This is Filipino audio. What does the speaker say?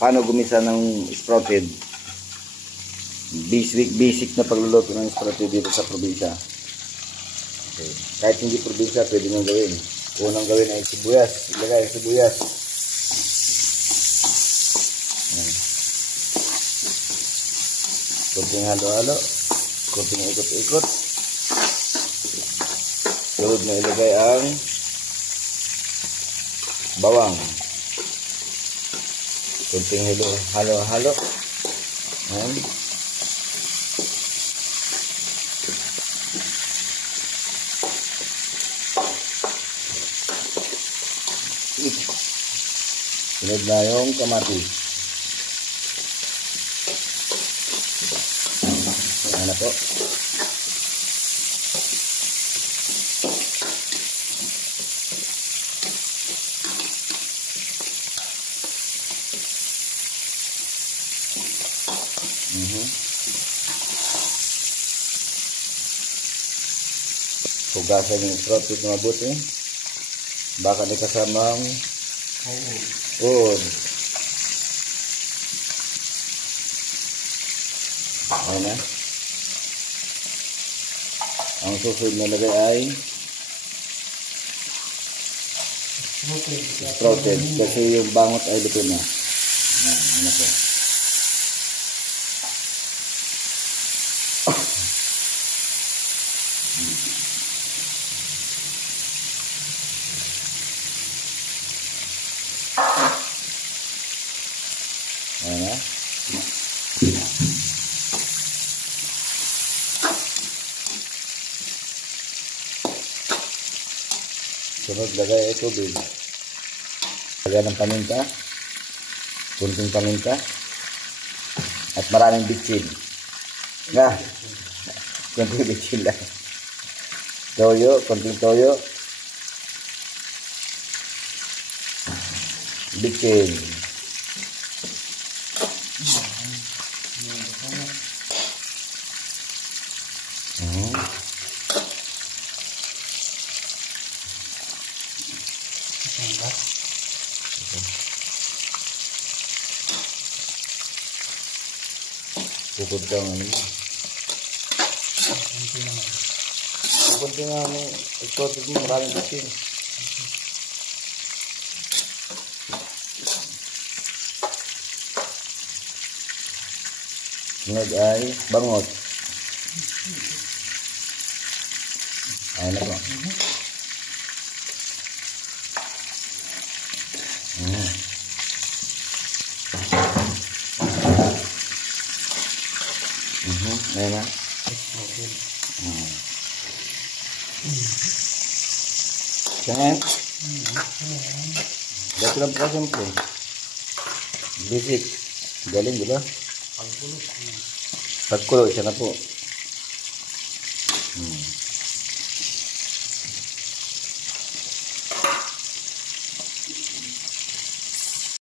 paano gumisa ng sprouted. Basic na pagluluto ng sprouted dito sa probinsya. Okay. Kahit hindi probinsya, pwede nyo gawin. Unang gawin ay sibuyas. Ilagay ang sibuyas. Kunting halo-halo. Kunting ikot-ikot. Sunod na ilagay ang bawang. Kunting halo-halo. Sunod na yung kamatis. Ano po? Hugasan yung sprouted na mabuti. Baka may kasamang uod. Ayan na. Ang susunod na lagay ay sprouted. Kasi yung bangot ay luto na. Ayan na po. Ayan na. Sunod lagay ay tubig. Lagay ng paminta. Kunting paminta. At maraming bitsin. Kunting bitsin lang. Toyo, kunting toyo. Bitsin. Bukod ka nga naman. Kunti nga mo. Exotic mo. Maraming bitsin. Sunod ay bangot. Ayan na po. Ayan na. Jangan. Dati lang po siyempre. Basic. Galing, di ba? Pagkulo siya na po.